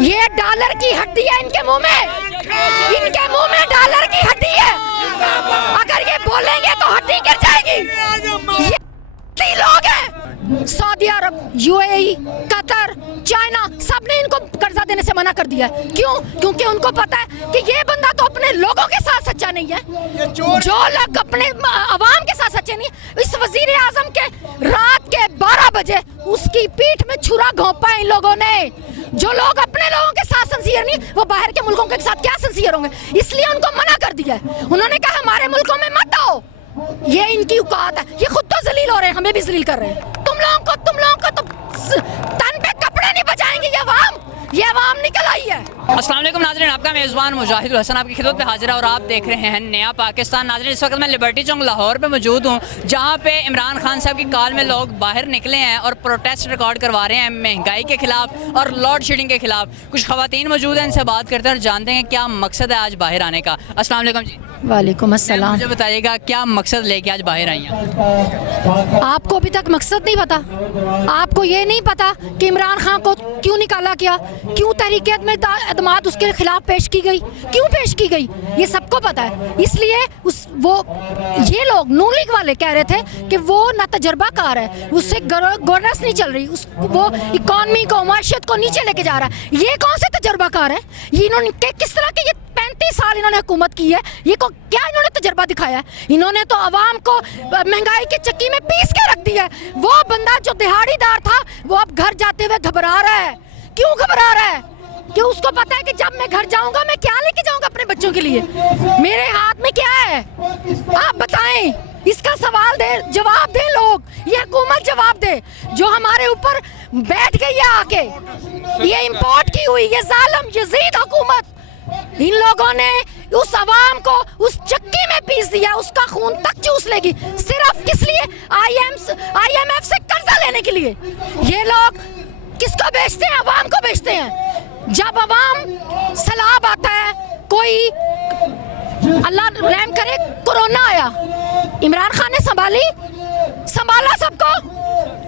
ये डॉलर की हड्डी है इनके मुंह में डॉलर की हड्डी है। अगर ये बोलेंगे तो हड्डी गिर जाएगी। ये लोग हैं सऊदी अरब, यूएई, कतर, चाइना, सबने इनको कर्जा देने से मना कर दिया है। क्यों? क्योंकि उनको पता है कि ये बंदा तो अपने लोगों के साथ सच्चा नहीं है। जो लोग अपने अवाम के साथ सच्चे नहीं, इस वजीर आजम के रात के 12 बजे उसकी पीठ में छुरा घोंपा है इन लोगों ने। जो लोग अपने लोगों के साथ सिंसियर नहीं, वो बाहर के मुल्कों के साथ क्या सिंसियर होंगे? इसलिए उनको मना कर दिया है। उन्होंने कहा हमारे मुल्कों में मत आओ। ये इनकी औकात है। ये खुद तो जलील हो रहे हैं, हमें भी जलील कर रहे हैं। तुम लोगों को तो तन पे कपड़े नहीं बचाएंगे ये अवाम निकल आई है। अस्सलाम वालेकुम नाज़रीन, आपका मेज़बान मुजाहिद हसन आपकी खिदमत में हाजिर है और आप देख रहे हैं नया पाकिस्तान। नाज़रीन, इस वक्त मैं लिबर्टी चौक लाहौर पे मौजूद हूँ, जहाँ पे इमरान खान साहब की कॉल में लोग बाहर निकले हैं और प्रोटेस्ट रिकॉर्ड करवा रहे हैं महंगाई के खिलाफ और लोड शेडिंग के खिलाफ। कुछ ख़वातीन मौजूद हैं, इनसे बात करते हैं और जानते हैं क्या मकसद है आज बाहर आने का। अस्सलाम वालेकुम जी। वालेकुम अस्सलाम। मुझे बताइएगा क्या मकसद लेके आज बाहर आई हैं? आपको अभी तक मकसद नहीं पता? आपको ये नहीं पता कि इमरान खान को क्यों निकाला गया, क्यों तहरीक में एतमाद उसके खिलाफ पेश की गई, क्यों पेश की गई? ये सबको पता है। इसलिए ये लोग नून लीग वाले कह रहे थे कि वो ना तजर्बाकार है, उससे गवर्नेंस नहीं चल रही, वो इकॉनमी को, माशियत को नीचे लेके जा रहा है। ये कौन से तजर्बाकार है? ये इन्होंने किस तरह के 35 साल इन्होंने हुकूमत की है, ये को क्या इन्होंने तजर्बा दिखाया है? इन्होंने तो अवाम को महंगाई की चक्की में पीस के रख दिया है। वो बंदा जो दिहाड़ीदार था वो अब घर जाते हुए घबरा रहा है। क्यों घबरा रहा है? कि उसको पता है कि जब मैं घर जाऊंगा मैं क्या लेके जाऊंगा अपने बच्चों के लिए, मेरे हाथ में क्या है? आप बताएं, इसका सवाल दे, जवाब दे लोग, ये हुकूमत जवाब दे जो हमारे ऊपर बैठ गई है आके। ये इंपोर्ट की हुई ये जालिम यजीद हुकूमत, इन लोगों ने उस अवाम को उस चक्की में पीस दिया, उसका खून तक चूस लेगी। सिर्फ किस लिए? IMF से कर्जा लेने के लिए। ये लोग किसको बेचते हैं? अवाम को बेचते हैं। जब अवाम सैलाब आता है, कोई अल्लाह रहम करे कोरोना आया, इमरान खान ने संभाला सबको,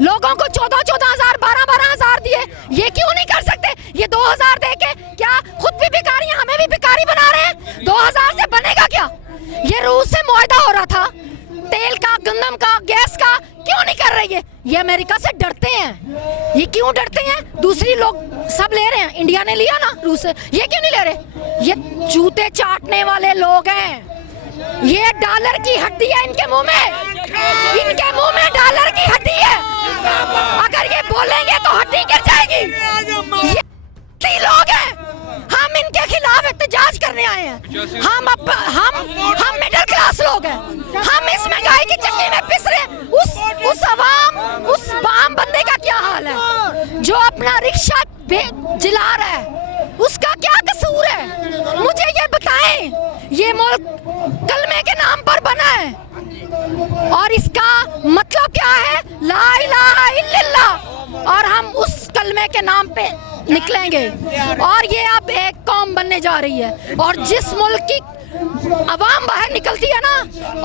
लोगों को 14-14 हज़ार 12-12 हज़ार दिए। ये क्यों नहीं कर सकते? ये 2000 दे के क्या खुद भी भिखारी हैं, हमें भी भिखारी बना रहे हैं? 2000 से बनेगा क्या? ये रूस से मुआहदा हो रहा था तेल का, गंदम का, गैस का, क्यों नहीं कर रहे? ये अमेरिका से डरते हैं। ये क्यों डरते हैं? दूसरी लोग सब ले रहे हैं, इंडिया ने लिया ना रूस से, ये क्यों नहीं ले रहे? ये जूते चाटने वाले लोग हैं। ये डॉलर की हड्डी है इनके मुंह में डॉलर की हड्डी है। अगर ये बोलेंगे तो हड्डी गिर जाएगी। ये लोग हैं, हम इनके खिलाफ एहतजाज करने आए हैं। हम मिडिल क्लास लोग हैं, हम इस महंगाई की चक्की में पिस रहे हैं। उस आम बंदे का क्या हाल है जो अपना रिक्शा जिला रहा है? उसका क्या कसूर है? मुझे ये बताएं। ये मुल्क कलमे के नाम पर बना है और इसका मतलब क्या है? ला इलाहा इल्लल्लाह। और हम उस कलमे के नाम पे निकलेंगे और ये अब एक कौम बनने जा रही है। और जिस मुल्क की अवाम बाहर निकलती है ना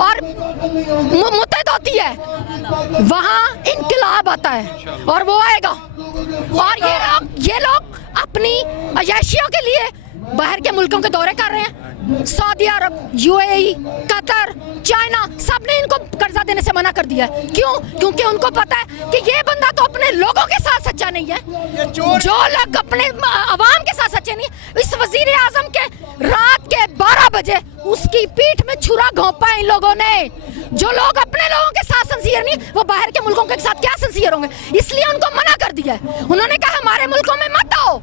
और मुत्तहद होती है, वहाँ इंकलाब आता है और वो आएगा। और ये लोग अपनी अय्याशियों के लिए बाहर के मुल्कों के दौरे कर रहे हैं। सऊदी अरब, यूएई, कतर, चाइना, सबने इनको कर्जा देने से मना कर दिया है। क्यों? क्योंकि उनको पता है कि ये बंदा तो अपने लोगों के साथ सच्चा नहीं है। जो लोग अपने अवाम के साथ सच्चे नहीं, इस वजीर आजम के रात के 12 बजे उसकी पीठ में छुरा घोंपा है इन लोगों ने। जो लोग अपने लोगों के साथ सिंसियर नहीं, वो बाहर के मुल्कों के साथ क्या सिंसियर होंगे? इसलिए उनको मना कर दिया है। उन्होंने कहा हमारे मुल्कों में मत आओ।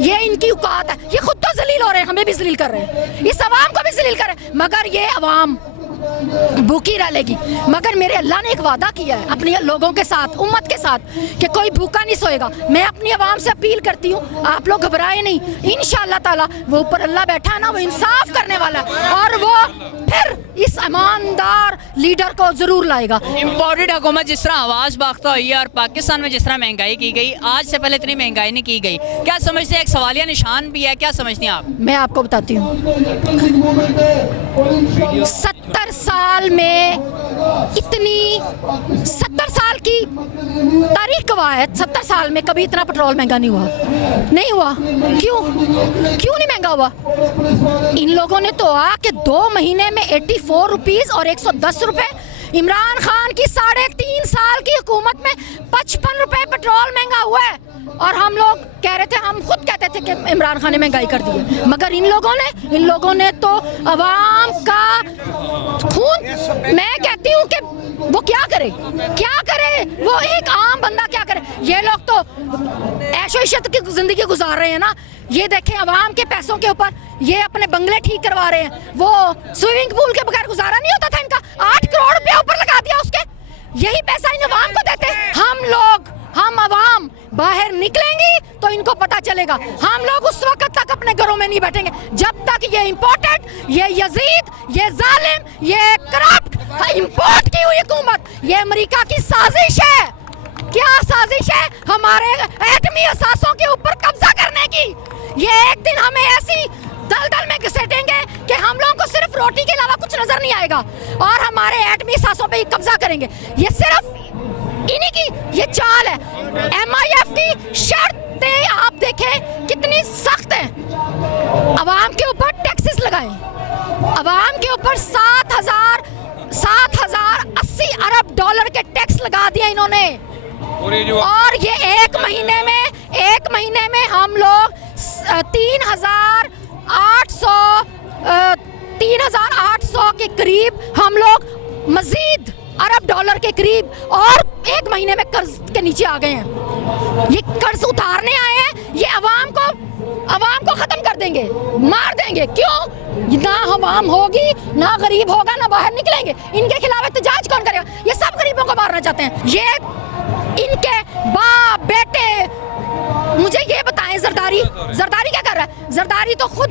ये इनकी औकात है। ये खुद तो जलील हो रहे हैं, हमें भी जलील कर रहे हैं, इस अवाम को भी जलील कर रहे हैं। मगर ये अवाम भूखी रह लेगी। मगर मेरे अल्लाह ने एक वादा किया है अपने लोगों के साथ, उम्मत के साथ, कि कोई भूखा नहीं सोएगा। मैं अपनी आवाम से अपील करती हूँ, आप लोग घबराए नहीं। इंशाअल्लाह ताला वो ऊपर अल्लाह बैठा है ना, वो इंसाफ करने वाला है और वो फिर इस ईमानदार लीडर को जरूर लाएगा। इम्पोर्टेड हुकूमत जिस तरह आवाज़ बाख्ता हुई है और पाकिस्तान में जिस तरह महंगाई की गई, आज से पहले इतनी महंगाई नहीं की गई, क्या समझते हैं? एक सवालिया निशान भी है, क्या समझती हैं आप? मैं आपको बताती हूँ, 70 साल में इतनी 70 साल की तारीख गवाह है, 70 साल में कभी इतना पेट्रोल महंगा नहीं हुआ, नहीं हुआ। क्यों नहीं महंगा हुआ? इन लोगों ने तो आके 2 महीने में 84 रुपीस और 110 रुपए, इमरान खान की 3.5 साल की हुकूमत में 55 रुपए पेट्रोल महंगा हुआ है। और हम लोग कह रहे थे, हम खुद कहते थे कि इमरान खान ने महंगाई कर दी है, मगर इन लोगों ने तो अवाम का खून, मैं कहती हूँ कि वो क्या करे, वो एक आम बंदा क्या करे। ये लोग तो ऐशो-इशरत की जिंदगी गुजार रहे हैं ना, ये देखें अवाम के पैसों के ऊपर ये अपने बंगले ठीक करवा रहे हैं। वो स्विमिंग पूल के बगैर गुजारा नहीं होता था इनका, 8 करोड़ रुपया ऊपर लगा दिया उसके, यही पैसा इन अवाम को देते हैं। हम अवाम बाहर निकलेंगी तो इनको पता चलेगा। हम लोग उस वक्त तक अपने घरों में नहीं बैठेंगे जब तक ये इंपोर्टेड, ये यजीद, ये जालिम, ये करप्ट इंपोर्ट की हुई हुकूमत, ये अमेरिका की साजिश है। क्या साजिश है? हमारे एटमी असासों के ऊपर कब्जा करने की। ये एक दिन हमें ऐसी दलदल में घसीटेंगे कि हम लोगों को सिर्फ रोटी के अलावा कुछ नजर नहीं आएगा और हमारे एटमी असासों पे कब्जा करेंगे। ये सिर्फ इन्हीं की ये चाल है। MIF की शर्तें आप देखें कितनी सख्त हैं। अवाम के ऊपर टैक्सेस लगाएं, अवाम के ऊपर 7,080 अरब डॉलर के टैक्स लगा दिए इन्होंने। और ये एक महीने में हम लोग 3,800 के करीब हम लोग मजीद अरब डॉलर के करीब और एक महीने में कर्ज के नीचे आ गए हैं। ये कर्ज उतारने आए हैं, ये अवाम को खत्म कर देंगे, मार देंगे। क्यों? ना अवाम होगी, ना गरीब होगा, ना बाहर निकलेंगे। इनके खिलाफ एहतजाज कौन करेगा? ये सब गरीबों को मारना चाहते हैं। ये इनके बाप बेटे, मुझे ये बताएं जरदारी क्या कर रहा है? जरदारी तो खुद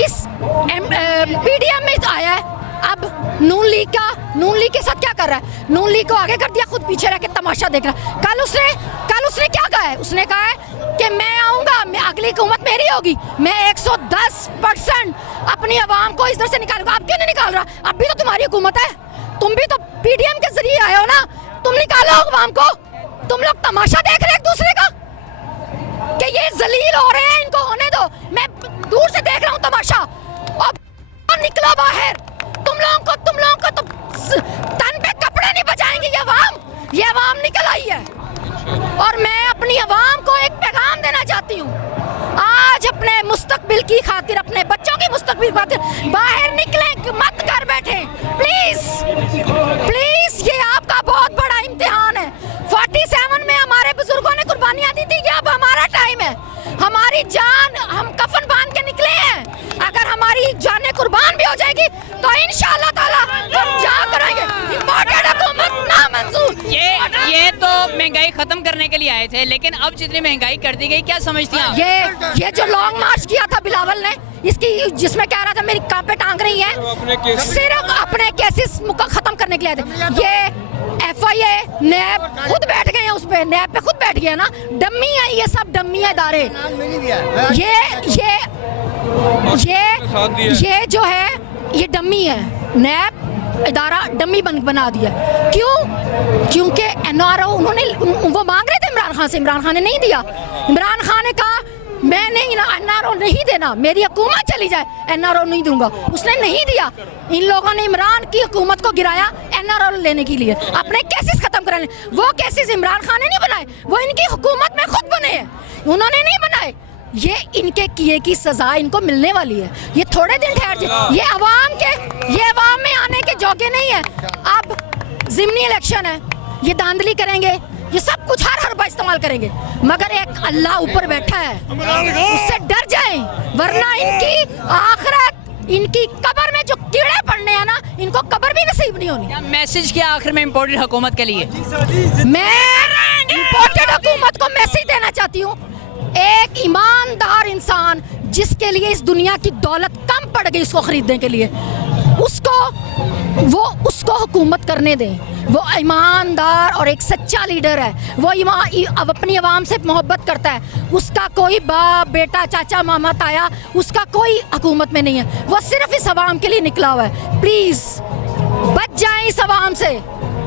इस PDM में आया है, अब नून लीग के साथ क्या कर रहा है? नून लीग को आगे कर दिया, खुद पीछे रह के तमाशा देख रहा है। कल उसने क्या कहा है? उसने कहा है कि मैं आऊंगा, अगली हुकूमत मेरी होगी, मैं 110% अपनी आवाम को इधर से निकालूंगा। अब क्यों नहीं निकाल रहा? अब भी तो तुम्हारी हुकूमत है, तुम भी तो PDM के जरिए आए हो ना, तुम निकालो आवाम को। तुम लोग तमाशा देख रहे हैं एक दूसरे का कि ये जलील हो रहे हैं, इनको होने दो। मैं दूर से देख रहा हूँ तमाशा। और निकलो बाहर। तुम लोगों को तो तन पे कपड़े नहीं बचाएंगे ये अवाम निकल आई है। और मैं अपनी अवाम को एक पैगाम देना चाहती हूँ, आज अपने मुस्तकबिल की खातिर, अपने बच्चों की मुस्तकबिल की खातिर बाहर निकलें, मत कर बैठे प्लीज। ये आपका बहुत बड़ा इम्तिहान है। 47 में हमारे बुजुर्गों ने कुर्बानियां दी थी, ये अब हमारा टाइम है। हमारी जान हम कफन बांध के निकले हैं, अगर हमारी जानें कुर्बान भी हो जाएगी तो इंशाअल्लाह ताला हम जा करेंगे। इंपोर्टेड हुकूमत ना मंजूर। ये तो महंगाई खत्म करने के लिए आए थे, लेकिन अब जितनी महंगाई कर दी गई, क्या समझती हैं? ये जो लॉन्ग मार्च किया था बिलावल ने, इसकी जिसमें कह रहा था मेरी कांपे टांग रही है, सिर्फ अपने केसेस खत्म करने के लिए आए थे। ये FIA नैब खुद बैठ गए हैं उस पे, नैब पे खुद बैठ गए ना, डम्मी है ये सब, डम्मी है इदारे। ये जो है ये डम्मी है, नैब इदारा डम्मी बना दिया। क्यों? क्योंकि NRO वो मांग रहे थे इमरान खान से, इमरान खान ने नहीं दिया। इमरान खान ने कहा मैं नहीं, NRO नहीं देना, मेरी हुकूमत चली जाए, NRO नहीं दूंगा, उसने नहीं दिया। इन लोगों ने इमरान की हुकूमत को गिराया NRO लेने के लिए, अपने केसेस खत्म कराने। वो केसेस इमरान खान ने नहीं बनाए, वो इनकी हुकूमत में खुद बने हैं, उन्होंने नहीं बनाए। ये इनके किए की सजा इनको मिलने वाली है। ये थोड़े दिन ठहर जाए, ये अवाम में आने के जोगे नहीं है। अब ज़िमनी इलेक्शन है, ये धांधली करेंगे, ये सब कुछ हर बार इस्तेमाल करेंगे, मगर एक अल्लाह ऊपर बैठा है, उससे डर जाएं, वरना इनकी आखिरत, इनकी कब्र में जो कीड़े पड़ने हैं ना, इनको कब्र भी नसीब नहीं होनी। मैसेज क्या आखिर में इम्पोर्टेड हुकूमत के लिए? मैं इम्पोर्टेड हुकूमत को मैसेज देना चाहती हूँ, एक ईमानदार इंसान जिसके लिए इस दुनिया की दौलत कम पड़ गई उसको खरीदने के लिए, उसको हुकूमत करने दें। वो ईमानदार और एक सच्चा लीडर है, वो अब अपनी आवाम से मोहब्बत करता है, उसका कोई बाप बेटा चाचा मामा ताया उसका कोई हुकूमत में नहीं है, वो सिर्फ इस आवाम के लिए निकला हुआ है। प्लीज़ बच जाए इस अवाम से,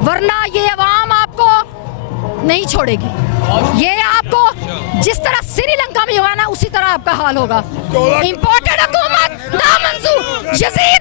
वरना ये अवाम आपको नहीं छोड़ेगी। ये आपको जिस तरह श्रीलंका में हुआ ना, उसी तरह आपका हाल होगा। इम्पोर्टेड हुकूमत नामंजूर, यजीद